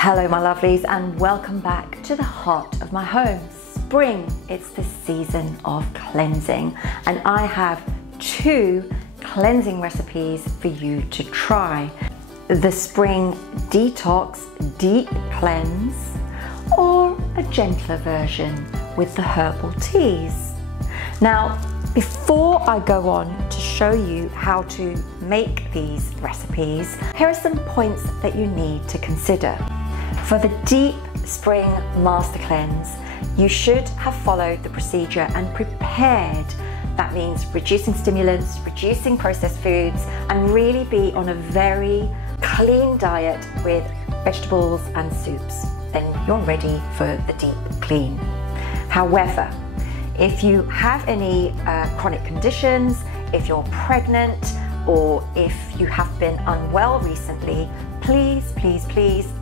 Hello my lovelies, and welcome back to the heart of my home. Spring, it's the season of cleansing, and I have 2 cleansing recipes for you to try. The spring detox deep cleanse, or a gentler version with the herbal teas. Now, before I go on to show you how to make these recipes, here are some points that you need to consider. For the deep spring master cleanse, you should have followed the procedure and prepared. That means reducing stimulants, reducing processed foods, and really be on a very clean diet with vegetables and soups. Then you're ready for the deep clean. However, if you have any chronic conditions, if you're pregnant, or if you have been unwell recently, please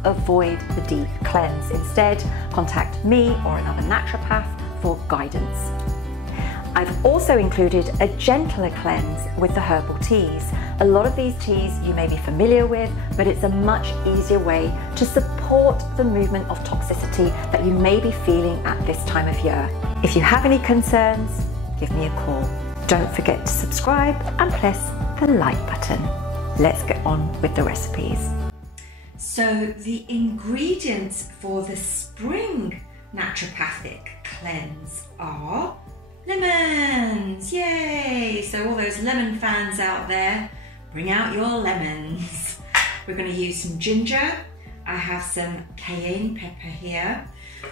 avoid the deep cleanse. Instead, contact me or another naturopath for guidance. I've also included a gentler cleanse with the herbal teas. A lot of these teas you may be familiar with, but it's a much easier way to support the movement of toxicity that you may be feeling at this time of year. If you have any concerns, give me a call. Don't forget to subscribe and press the like button. Let's get on with the recipes. So the ingredients for the spring naturopathic cleanse are lemons. Yay! So all those lemon fans out there, bring out your lemons. We're going to use some ginger. I have some cayenne pepper here.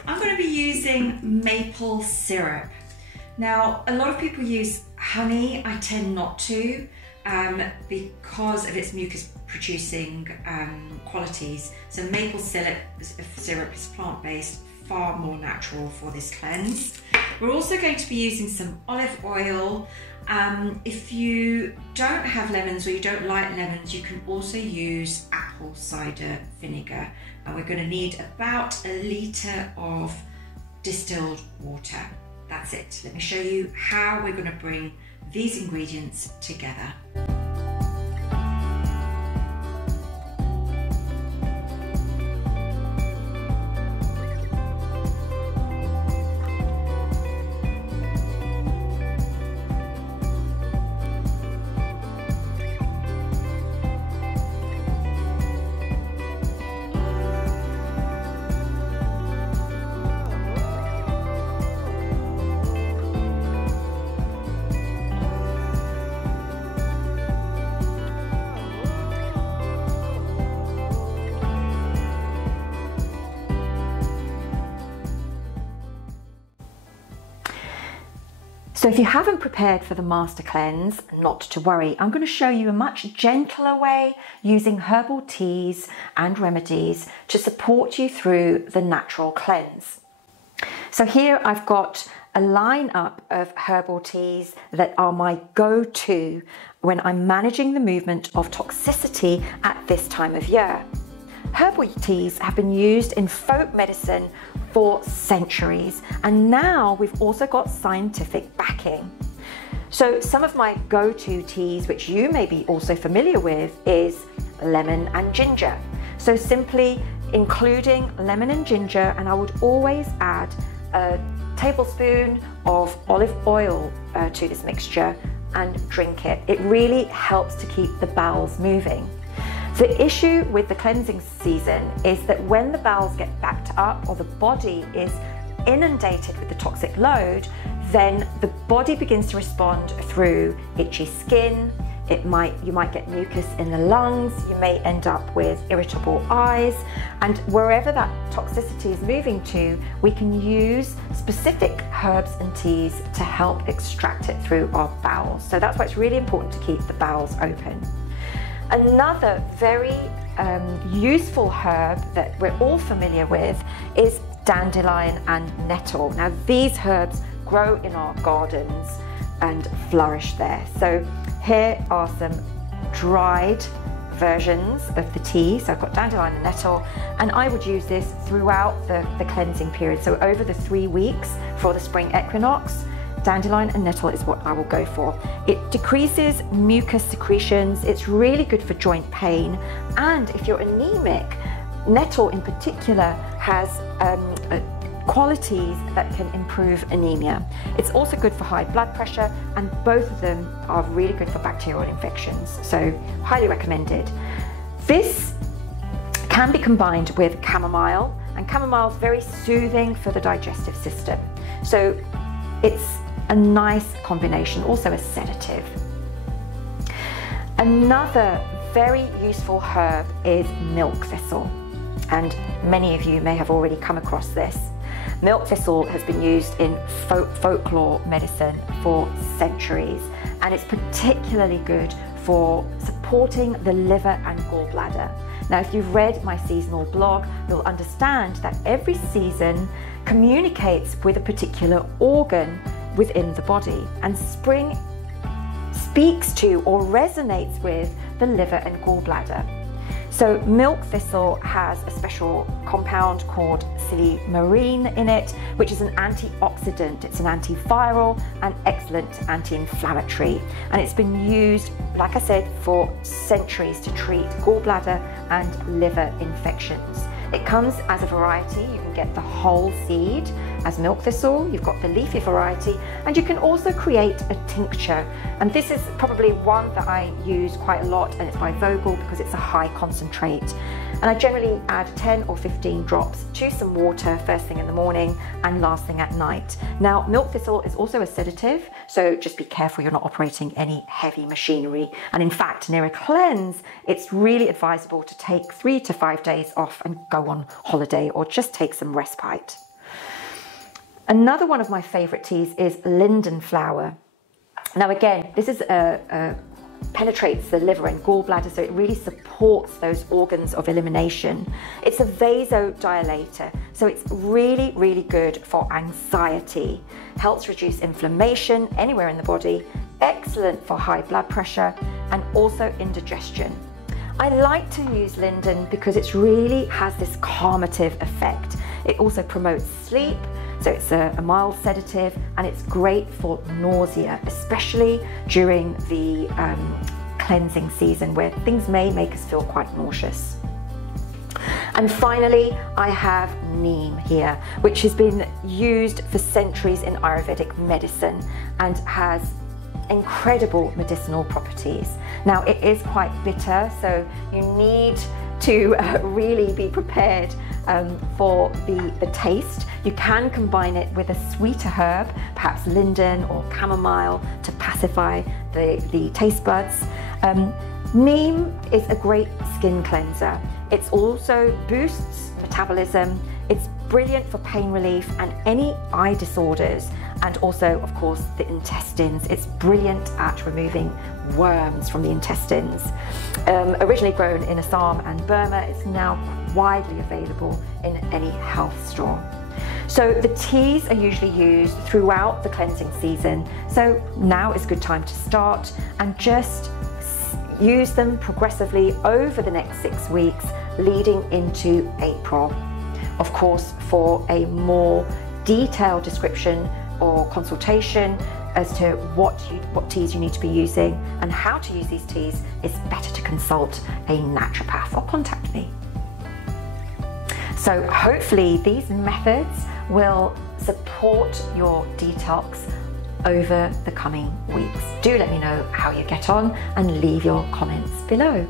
I'm going to be using maple syrup. Now, a lot of people use honey. I tend not to because of its mucus producing qualities. So maple syrup is plant-based, far more natural for this cleanse. We're also going to be using some olive oil. If you don't have lemons or you don't like lemons, you can also use apple cider vinegar. And we're going to need about 1 litre of distilled water. That's it. Let me show you how we're going to bring these ingredients together. So if you haven't prepared for the master cleanse, not to worry. I'm going to show you a much gentler way using herbal teas and remedies to support you through the natural cleanse. So here I've got a lineup of herbal teas that are my go-to when I'm managing the movement of toxicity at this time of year. Herbal teas have been used in folk medicine for centuries, and now we've also got scientific backing. So some of my go-to teas, which you may be also familiar with, is lemon and ginger. So simply including lemon and ginger, and I would always add a tablespoon of olive oil to this mixture and drink it. It really helps to keep the bowels moving. The issue with the cleansing season is that when the bowels get backed up or the body is inundated with the toxic load, then the body begins to respond through itchy skin. You might get mucus in the lungs, you may end up with irritable eyes, and wherever that toxicity is moving to, we can use specific herbs and teas to help extract it through our bowels. So that's why it's really important to keep the bowels open. Another very useful herb that we're all familiar with is dandelion and nettle. Now these herbs grow in our gardens and flourish there. So here are some dried versions of the tea. So I've got dandelion and nettle, and I would use this throughout the cleansing period. So over the 3 weeks for the spring equinox, dandelion and nettle is what I will go for. It decreases mucus secretions, it's really good for joint pain, and if you're anemic, nettle in particular has qualities that can improve anemia. It's also good for high blood pressure, and both of them are really good for bacterial infections, so highly recommended. This can be combined with chamomile, and chamomile is very soothing for the digestive system, so it's a nice combination, also a sedative. Another very useful herb is milk thistle, and many of you may have already come across this. Milk thistle has been used in folklore medicine for centuries, and it's particularly good for supporting the liver and gallbladder. Now, if you've read my seasonal blog, you'll understand that every season communicates with a particular organ within the body, and spring speaks to or resonates with the liver and gallbladder. So milk thistle has a special compound called silymarin in it, which is an antioxidant. It's an antiviral and excellent anti-inflammatory. And it's been used, like I said, for centuries to treat gallbladder and liver infections. It comes as a variety. You can get the whole seed as milk thistle, you've got the leafy variety, and you can also create a tincture. And this is probably one that I use quite a lot, and it's by Vogel because it's a high concentrate. And I generally add 10 or 15 drops to some water first thing in the morning and last thing at night. Now, milk thistle is also a sedative, so just be careful you're not operating any heavy machinery. And in fact, near a cleanse, it's really advisable to take 3 to 5 days off and go on holiday, or just take some respite. Another one of my favorite teas is linden flower. Now again, this is penetrates the liver and gallbladder, so it really supports those organs of elimination. It's a vasodilator, so it's really, really good for anxiety, helps reduce inflammation anywhere in the body, excellent for high blood pressure, and also indigestion. I like to use linden because it really has this calmative effect. It also promotes sleep, so it's a mild sedative, and it's great for nausea, especially during the cleansing season where things may make us feel quite nauseous. And finally, I have neem here, which has been used for centuries in Ayurvedic medicine and has incredible medicinal properties. Now, it is quite bitter, so you need to really be prepared for the taste. You can combine it with a sweeter herb, perhaps linden or chamomile, to pacify the taste buds. Neem is a great skin cleanser. It also boosts metabolism. It's brilliant for pain relief and any eye disorders, and also, of course, the intestines. It's brilliant at removing worms from the intestines. Originally grown in Assam and Burma, it's now widely available in any health store. So the teas are usually used throughout the cleansing season, so now is a good time to start and just use them progressively over the next 6 weeks leading into April. Of course, for a more detailed description or consultation as to what teas you need to be using and how to use these teas, it's better to consult a naturopath or contact me. So hopefully these methods will support your detox over the coming weeks. Do let me know how you get on and leave your comments below.